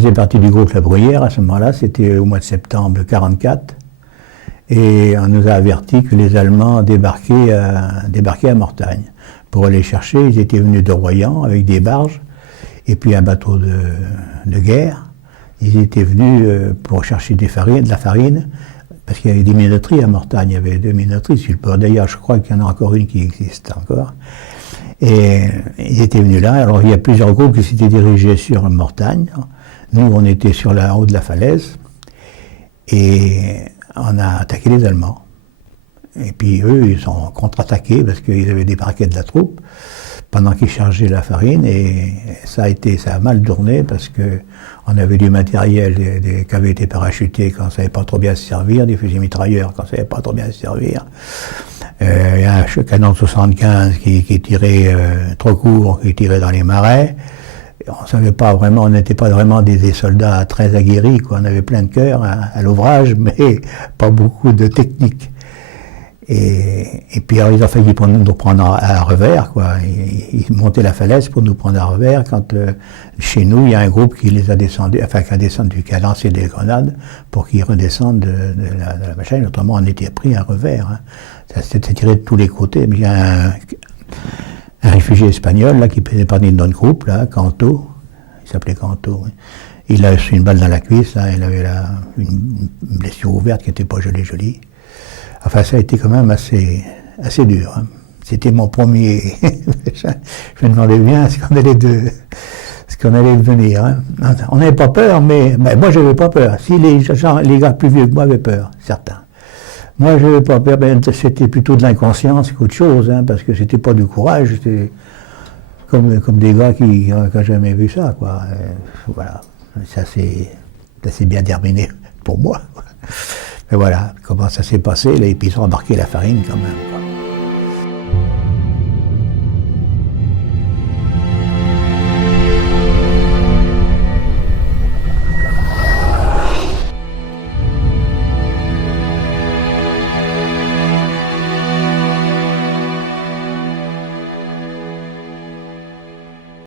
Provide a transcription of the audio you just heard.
faisais partie du groupe La Bruyère à ce moment-là, c'était au mois de septembre 1944. Et on nous a averti que les Allemands débarquaient à Mortagne. Pour aller chercher, ils étaient venus de Royan avec des barges et puis un bateau de guerre. Ils étaient venus pour chercher de la farine, parce qu'il y avait des minoteries à Mortagne, il y avait 2 minoteries sur le port. D'ailleurs, je crois qu'il y en a encore une qui existe encore. Et ils étaient venus là. Alors, il y a plusieurs groupes qui s'étaient dirigés sur Mortagne. Nous, on était sur le haut de la falaise. Et on a attaqué les Allemands. Et puis eux, ils ont contre-attaqué parce qu'ils avaient débarqué de la troupe pendant qu'ils chargeaient la farine. Et ça a mal tourné parce que on avait du matériel qui avait été parachuté quand ça savait pas trop bien se servir, des fusils mitrailleurs quand ça savait pas trop bien se servir. Il y a un canon de 75 qui tirait trop court, qui tirait dans les marais. On savait pas vraiment, on n'était pas vraiment des soldats très aguerris, quoi. On avait plein de cœur à l'ouvrage, mais pas beaucoup de technique. Et puis alors, ils ont failli nous prendre à revers, quoi. Ils montaient la falaise pour nous prendre à revers quand chez nous, il y a un groupe qui les a descendus, qui a lancé des grenades pour qu'ils redescendent de la machine. Autrement, on était pris à revers. Hein. Ça s'était tiré de tous les côtés. Mais il y a un réfugié espagnol là qui faisait partie de notre groupe, là, Canto. Il s'appelait Canto. Oui. Il a reçu une balle dans la cuisse, là, il avait une blessure ouverte qui n'était pas jolie. Enfin, ça a été quand même assez dur. Hein. C'était mon premier. Je me demandais bien ce qu'on allait devenir. Hein. On n'avait pas peur, mais moi, je n'avais pas peur. Si les gars plus vieux que moi avaient peur, certains. Moi, je n'avais pas peur. C'était plutôt de l'inconscience qu'autre chose, hein, parce que c'était pas du courage. C'était comme des gars qui n'ont jamais vu ça, quoi. Voilà. Ça s'est bien terminé pour moi. Mais voilà, comment ça s'est passé, là, et puis ils ont embarqué la farine quand même, quoi.